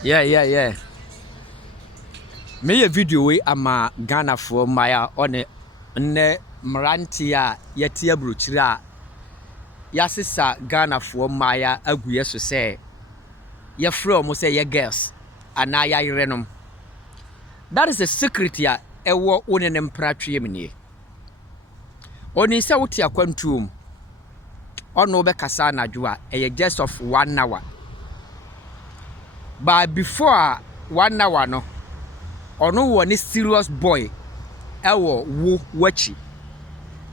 Yeah. Me video we ama Ghana for Maya on ne mranti a yeti abrochiri a yasesa Ghana for Maya aguye so say ye frɛ mo say ye girls ana ya yerenom. That is the secret ya ewo one ne mpratwe mnie. Oni se wote akwantuom. Ono be kasa na dwo a eye just of 1 hour. But before 1 hour no ono woni serious boy ewo wo wachi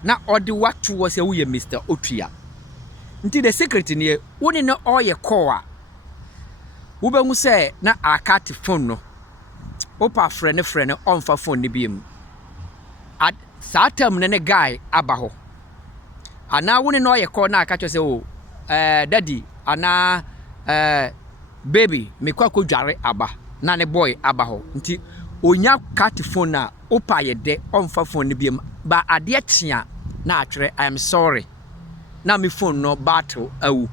na odi watu wo se wo ye Mr. Otua nti the secret ne woni no oye call a wo be hu se na akati phone no opa frene onfa phone ne biem at satam ne guy aba ho ana woni no oye call na akacho se o daddy ana baby me kwa kodware aba na ne boy aba ho nti onya cat phone na opa ye de onfa phone ne biem ba ade atia na atwere I am sorry na me phone no battle awu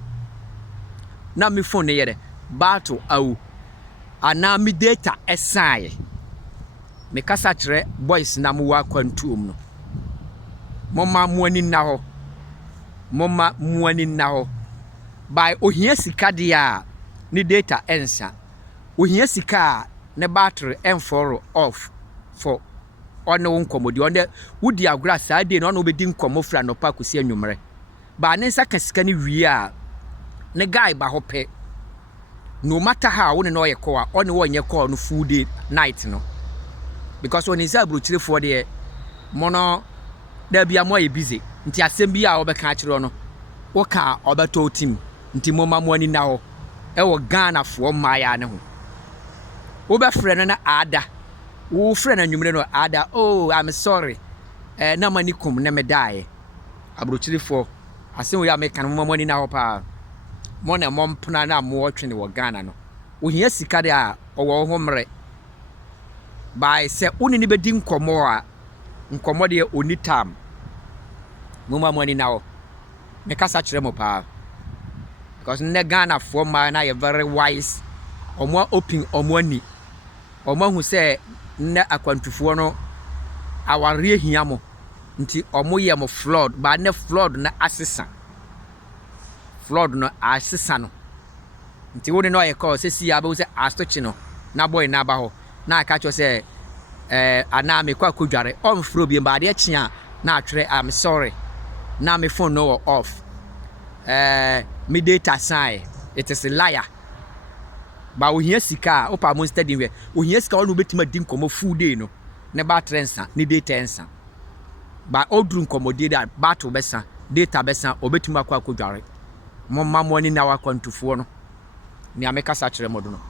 na me phone ne yede battle awu ana me data esaye me kasa twere boys na mo wa kwantuom no momma muani na ho by ohia sika de a ni data ensa ohia sika ne battery enfollow off for ono nkomodi onde wudi agura saa de no ono obedi nkomo fra no pa kosi anwumre ba ne nsa kasika ne wie a ne guy ba hope no matter how woni no ye call a ono wonye call no full day night no because when is abrochire for de mono da bia mo ye busy nti asem bia obeka akire no wo ka obeto team nti moma mo ani na ho e wo Ghana fo maya ne ho wo be frɛ na ada wo frɛ na nwumre no ada oh I'm sorry na mani kum na me dae abrochire fo asem wo ya me kan moma ani na ho pa mo na mompna na mo twene wo Ghana no wo hia sika de a owo ho mre by se woni ni bedi nkomo a nkomo de oni tam moma mo ani na ho me kasa kire mo pa because ne Ghana for man na very wise omo open omo ani omo hu se ne akwantufo no aware hia mo nti omo ye mo flood ba ne flood na asesa flood no asesa no nti woni no ye call se si abe se astochi no na boy na ba ho na aka cho se ana me kwa kodware on fro bi ba de chia na atwere I'm sorry na me phone no off me data sign it is a liar ba ohia sika opa mo study we ohia sika ono betima di nkomo full day no ne ba trensa ne data ensa ba odru nkomo dey that battle besa data besa obetima kwa kodware momma mo ni na wa kwantufo no ni ameka sa kire modo no